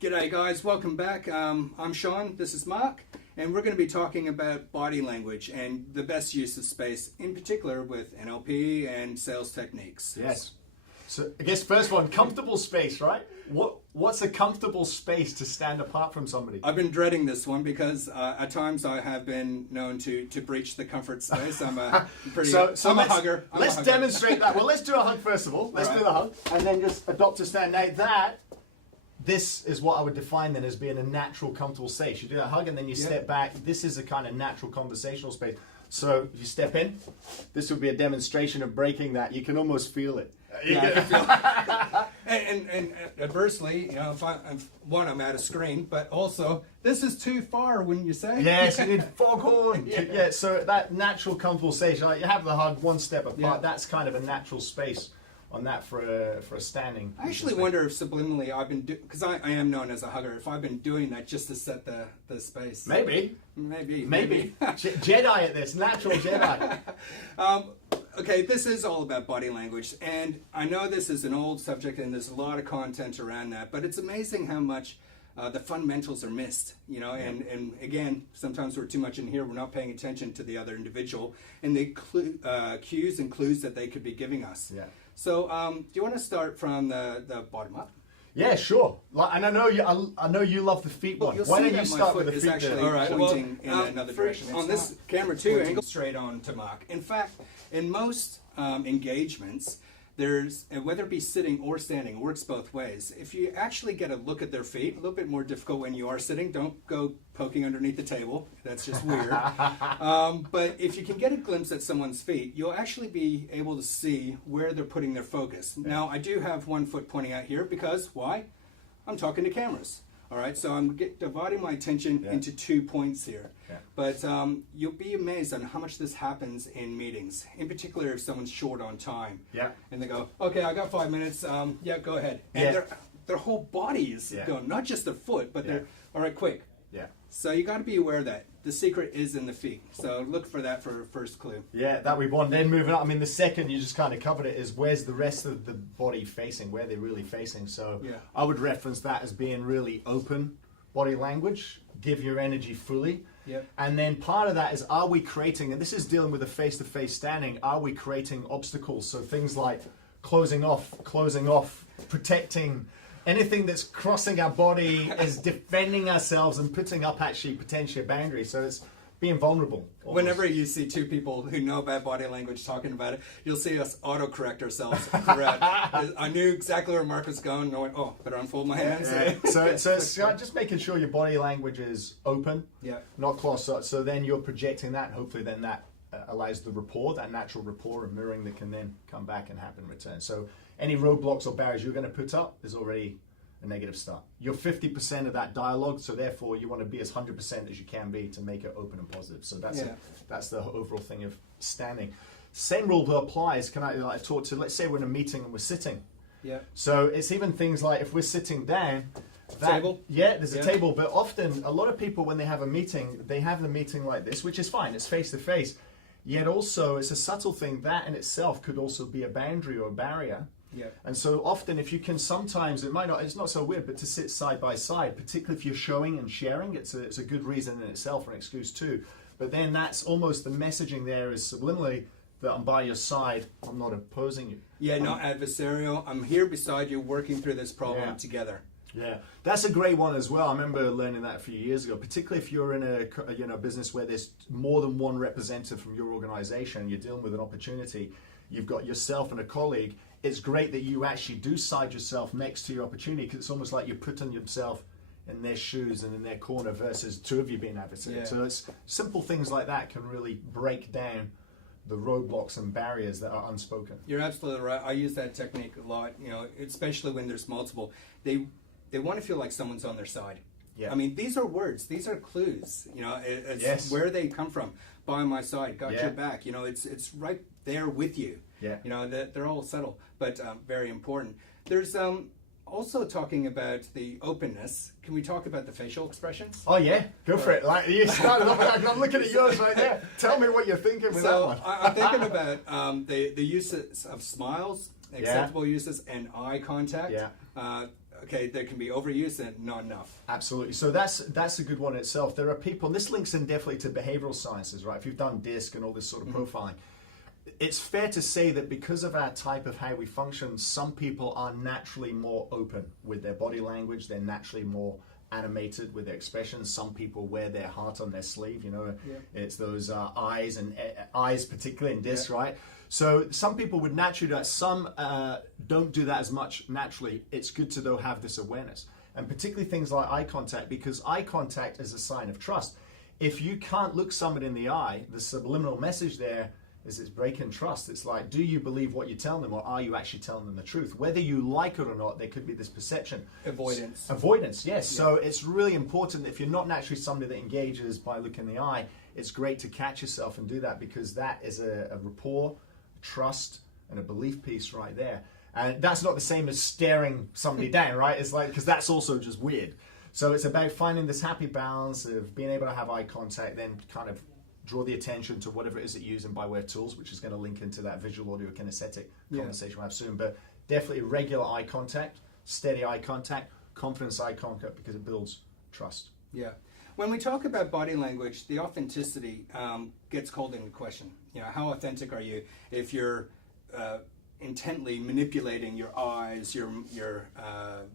G'day guys, welcome back. I'm Sean, this is Mark, and we're going to be talking about body language and the best use of space, in particular with NLP and sales techniques. Yes. So I guess first one, comfortable space, right? What's a comfortable space to stand apart from somebody? I've been dreading this one because at times I have been known to breach the comfort space. I'm a hugger. Let's demonstrate that. Well, let's do a hug first of all. Let's do the hug, and then just adopt a stand. Now this is what I would define then as being a natural, comfortable space. You do that hug and then you step back. This is a kind of natural conversational space. So you step in. This would be a demonstration of breaking that. You can almost feel it. And adversely, if I'm at a screen, but also this is too far, wouldn't you say? Yes, you need foghorn. Yeah. So that natural, comfortable space. Like you have the hug one step apart. Yeah. That's kind of a natural space on that for a standing. I actually wonder if subliminally I've been because I am known as a hugger. If I've been doing that just to set the space. Maybe. Jedi at this, natural Jedi. Okay, this is all about body language, and I know this is an old subject, and there's a lot of content around that. But it's amazing how much the fundamentals are missed. And again, sometimes we're too much in here. We're not paying attention to the other individual and the cues and clues that they could be giving us. Yeah. So, do you want to start from the bottom up? Yeah, sure. And I know you love the feet one. Why don't you start with the feet? Actually pointing in another direction. On this camera too, angle straight on to Mark. In fact, in most engagements, there's, whether it be sitting or standing, it works both ways. If you actually get a look at their feet, a little bit more difficult when you are sitting. Don't go poking underneath the table. That's just weird. But if you can get a glimpse at someone's feet, you'll actually be able to see where they're putting their focus. Yeah. Now, I do have one foot pointing out here because, why? I'm talking to cameras. All right, so I'm dividing my attention into 2 points here. Yeah. But you'll be amazed on how much this happens in meetings, in particular if someone's short on time. Yeah. And they go, okay, I got 5 minutes. Yeah, go ahead. And their whole body is going, not just their foot, but they're, all right, quick. Yeah. So you got to be aware of that. The secret is in the feet. So look for that for a first clue. Yeah, that we want. Then moving up, I mean, the second you just kind of covered it is where's the rest of the body facing, where they're really facing. So I would reference that as being really open body language, give your energy fully. Yep. And then part of that is, are we creating, and this is dealing with a face-to-face standing, are we creating obstacles? So things like closing off, protecting, anything that's crossing our body is defending ourselves and putting up actually potentially a boundary. So it's being vulnerable. Almost. Whenever you see two people who know about body language talking about it, you'll see us autocorrect ourselves throughout. I knew exactly where Mark was going, and I went, oh, better unfold my hands. So it's just making sure your body language is open, not closed. So then you're projecting that, and hopefully then that allows the rapport, that natural rapport and mirroring that can then come back and happen in return. So any roadblocks or barriers you're going to put up is already a negative start. You're 50% of that dialogue, so therefore you want to be as 100% as you can be to make it open and positive. So that's the overall thing of standing. Same rule that applies. I've talked to, let's say we're in a meeting and we're sitting. Yeah. So it's even things like if we're sitting down, table. Yeah, there's a table, but often a lot of people when they have a meeting, they have the meeting like this, which is fine. It's face to face. Yet also it's a subtle thing that in itself could also be a boundary or a barrier. Yeah. And so often if you can sometimes, it's not so weird, but to sit side by side, particularly if you're showing and sharing, it's a good reason in itself or an excuse too. But then that's almost the messaging there is subliminally that I'm by your side, I'm not opposing you. Yeah, not adversarial. I'm here beside you working through this problem together. Yeah, that's a great one as well. I remember learning that a few years ago, particularly if you're in a business where there's more than one representative from your organization, you're dealing with an opportunity, you've got yourself and a colleague. It's great that you actually do side yourself next to your opportunity because it's almost like you're putting yourself in their shoes and in their corner versus two of you being adversaries. Yeah. So it's simple things like that can really break down the roadblocks and barriers that are unspoken. You're absolutely right. I use that technique a lot, especially when there's multiple. They want to feel like someone's on their side. Yeah. I mean, these are words. These are clues. It's where they come from. By my side, got your back. It's right there with you. Yeah. They're all subtle, but very important. There's also talking about the openness. Can we talk about the facial expressions? Oh yeah, go for it. Like you started off, I'm looking at yours right there. Tell me what you're thinking with that one. I'm thinking about the uses of smiles, acceptable uses, and eye contact. Yeah. okay, there can be overuse and not enough. Absolutely. So that's a good one in itself. There are people, and this links in definitely to behavioral sciences, right? If you've done DISC and all this sort of profiling, it's fair to say that because of our type of how we function, some people are naturally more open with their body language. They're naturally more animated with their expressions. Some people wear their heart on their sleeve. It's those eyes, and eyes particularly in DISC, right? So some people would naturally do that. Some don't do that as much naturally. It's good to, though, have this awareness. And particularly things like eye contact, because eye contact is a sign of trust. If you can't look somebody in the eye, the subliminal message there is it's breaking trust. It's like, do you believe what you tell them, or are you actually telling them the truth? Whether you like it or not, there could be this perception. Avoidance. Avoidance, yes. Yeah. So it's really important, if you're not naturally somebody that engages by looking in the eye, it's great to catch yourself and do that, because that is a rapport, trust, and a belief piece right there. And that's not the same as staring somebody down, right? It's like, because that's also just weird. So it's about finding this happy balance of being able to have eye contact, then kind of draw the attention to whatever it is that you're using by way of tools, which is going to link into that visual audio kinesthetic conversation we'll have soon. But definitely regular eye contact, steady eye contact, confidence eye contact, because it builds trust. Yeah. When we talk about body language, the authenticity gets called into question. How authentic are you if you're intently manipulating your eyes, your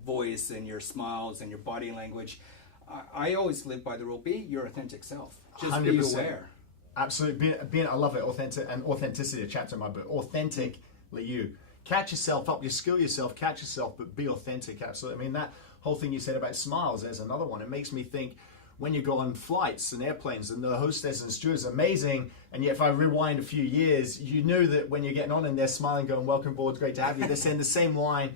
voice, and your smiles and your body language? I always live by the rule: be your authentic self. Just 100%. Be aware. Absolutely. Being, I love it. Authenticity, a chapter in my book. Authentically you. Catch yourself up. You skill yourself. Catch yourself, but be authentic. Absolutely. I mean, that whole thing you said about smiles. There's another one. It makes me think. When you go on flights and airplanes and the hostess and stewards are amazing, and yet if I rewind a few years, you knew that when you're getting on and they're smiling, going, welcome aboard, great to have you, they're saying the same line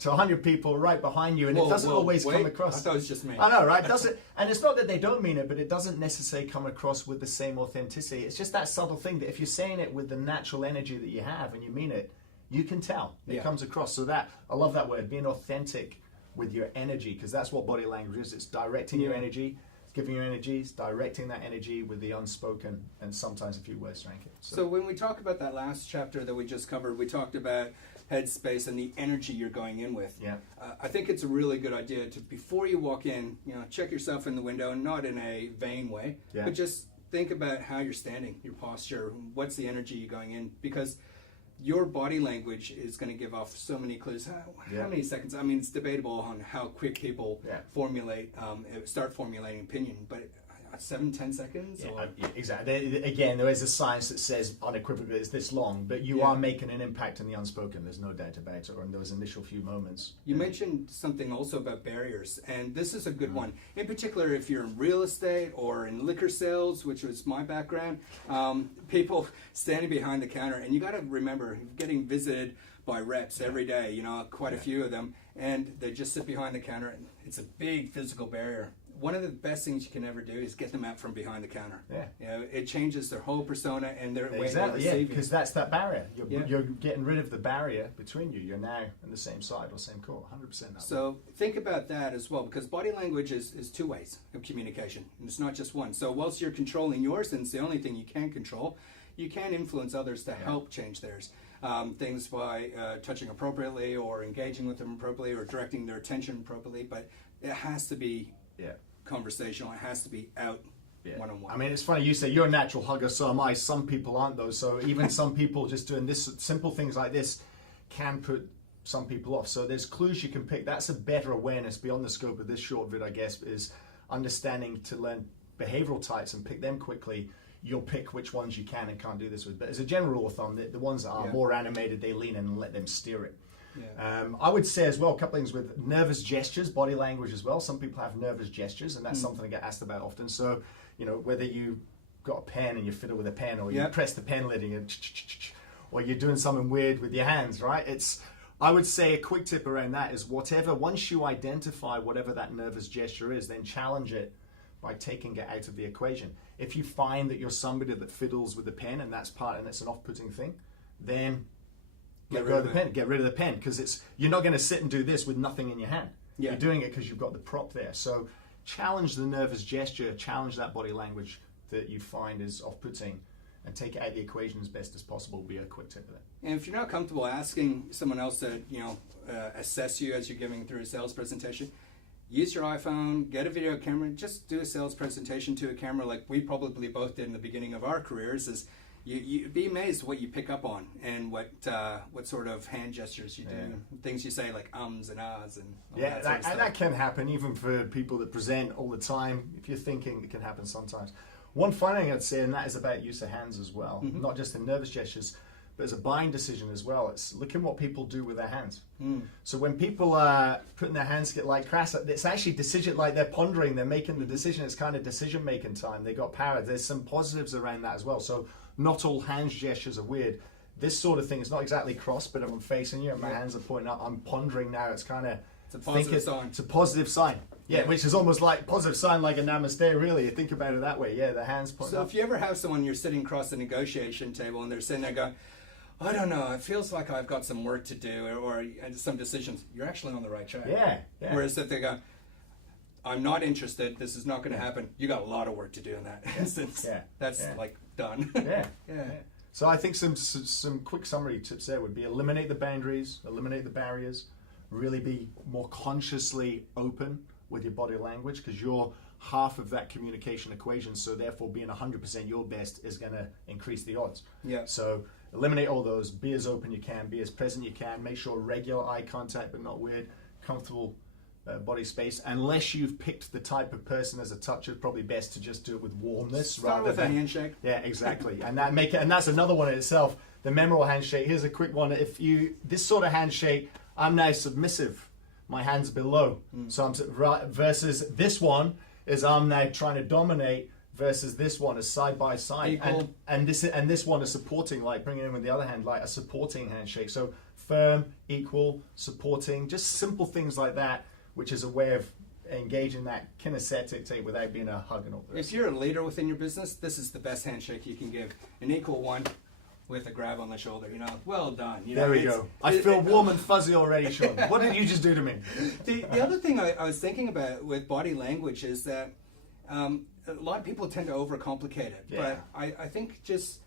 to 100 people right behind you, and it doesn't always come across. I thought it was just me. I know, right? Doesn't, and it's not that they don't mean it, but it doesn't necessarily come across with the same authenticity. It's just that subtle thing that if you're saying it with the natural energy that you have and you mean it, you can tell. It comes across. So that, I love that word, being authentic with your energy, because that's what body language is. It's directing your energy, giving your energies, directing that energy with the unspoken, and sometimes a few words to rank it. So when we talk about that last chapter that we just covered, we talked about headspace and the energy you're going in with. Yeah. I think it's a really good idea to, before you walk in, check yourself in the window, not in a vain way, but just think about how you're standing, your posture, what's the energy you're going in, because your body language is going to give off so many clues. How many seconds? I mean, it's debatable on how quick people start formulating opinion, but 7-10 seconds? Exactly. Again, there is a science that says unequivocally it's this long, but you are making an impact in the unspoken. There's no doubt about it, or in those initial few moments. You mentioned something also about barriers, and this is a good one. In particular, if you're in real estate or in liquor sales, which was my background, people standing behind the counter, and you got to remember, getting visited by reps every day, quite a few of them, and they just sit behind the counter, and it's a big physical barrier. One of the best things you can ever do is get them out from behind the counter. It changes their whole persona and their way of receiving. Because that's that barrier. You're getting rid of the barrier between you. You're now on the same side or same core, 100%. So think about that as well, because body language is two ways of communication, and it's not just one. So whilst you're controlling yours, and it's the only thing you can control, you can influence others to help change theirs. Things by touching appropriately, or engaging with them appropriately, or directing their attention appropriately, but it has to be conversational. It has to be out one-on-one. I mean, it's funny, you say you're a natural hugger, so am I. Some people aren't, though. So even some people just doing this, simple things like this, can put some people off. So there's clues you can pick. That's a better awareness beyond the scope of this short vid, I guess, is understanding to learn behavioral types and pick them quickly. You'll pick which ones you can and can't do this with. But as a general rule of thumb, the ones that are more animated, they lean in and let them steer it. I would say as well, a couple things with nervous gestures, body language as well. Some people have nervous gestures, and that's something I get asked about often. So, whether you got a pen and you fiddle with a pen, or you press the pen lid and or you're doing something weird with your hands, right? I would say a quick tip around that is once you identify whatever that nervous gesture is, then challenge it by taking it out of the equation. If you find that you're somebody that fiddles with the pen and it's an off-putting thing, then get rid of the pen, because you're not going to sit and do this with nothing in your hand. You're doing it because you've got the prop there. So challenge the nervous gesture, challenge that body language that you find is off-putting, and take it out of the equation as best as possible would be a quick tip of that. And if you're not comfortable asking someone else to, assess you as you're giving through a sales presentation, use your iPhone, get a video camera, just do a sales presentation to a camera like we probably both did in the beginning of our careers. Is you'd be amazed what you pick up on and what sort of hand gestures you do, things you say like ums and ahs and all that sort of stuff. And that can happen even for people that present all the time. If you're thinking, it can happen sometimes. One final thing I'd say, and that is about use of hands as well, not just in nervous gestures, but as a buying decision as well. It's looking what people do with their hands. So when people are putting their hands like crass, it's actually decision, like they're pondering, they're making the decision. It's kind of decision making time. They got power. There's some positives around that as well. So not all hand gestures are weird. This sort of thing is not exactly cross, but if I'm facing you and my hands are pointing up, I'm pondering now. It's kind of a positive sign. It's a positive sign. Yeah, which is almost like positive sign, like a namaste, really. You think about it that way. Yeah, the hands pointing up. So if you ever have someone, you're sitting across the negotiation table and they're sitting there going, I don't know, it feels like I've got some work to do or some decisions, you're actually on the right track. Yeah. Whereas if they go, I'm not interested, this is not going to happen, you got a lot of work to do in that instance. That's like done. Yeah. So I think some quick summary tips there would be eliminate the boundaries, eliminate the barriers, really be more consciously open with your body language because you're half of that communication equation, so therefore being 100% your best is going to increase the odds. So eliminate all those, be as open you can, be as present you can, make sure regular eye contact but not weird, comfortable body space. Unless you've picked the type of person as a toucher, it's probably best to just do it with warmness. Start with a handshake. Yeah, exactly. And that's another one in itself, the memorable handshake. Here's a quick one. If you, this sort of handshake, I'm now submissive, my hand's below. So I'm versus this one is I'm now trying to dominate, versus this one is side by side, and this one is supporting, like bringing in with the other hand, like a supporting handshake. So firm, equal, supporting, just simple things like that, which is a way of engaging that kinesthetic tape without being a hug and all this. If you're a leader within your business, this is the best handshake you can give. An equal one with a grab on the shoulder, well done. There we go. I feel warm and fuzzy already, Sean. What did you just do to me? The other thing I was thinking about with body language is that a lot of people tend to overcomplicate it. But I think just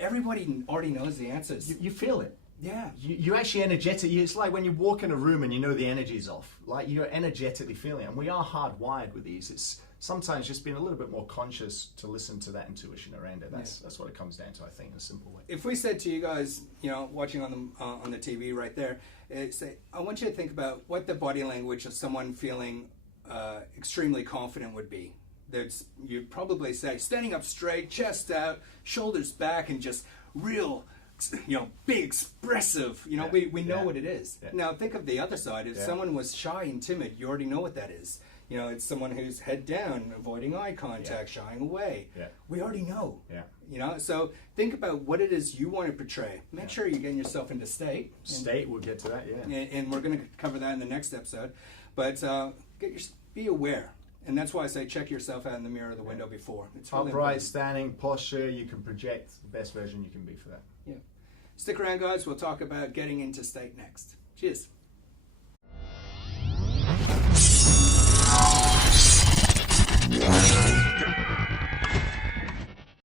everybody already knows the answers. You feel it. Yeah. You actually energetic. It's like when you walk in a room and you know the energy's off. Like you're energetically feeling it. And we are hardwired with these. It's sometimes just being a little bit more conscious to listen to that intuition around it. That's what it comes down to, I think, in a simple way. If we said to you guys, watching on the TV right there, say, I want you to think about what the body language of someone feeling extremely confident would be. You'd probably say standing up straight, chest out, shoulders back, and just real, big, expressive. We know what it is. Now think of the other side. If someone was shy and timid, you already know what that is. It's someone who's head down, avoiding eye contact, shying away. We already know. So think about what it is you want to portray. Make sure you're getting yourself into state. We'll get to that, And we're going to cover that in the next episode. But be aware. And that's why I say check yourself out in the mirror of the window before. It's really upright, important. standing, posture, you can project the best version you can be for that. Stick around, guys. We'll talk about getting into state next. Cheers.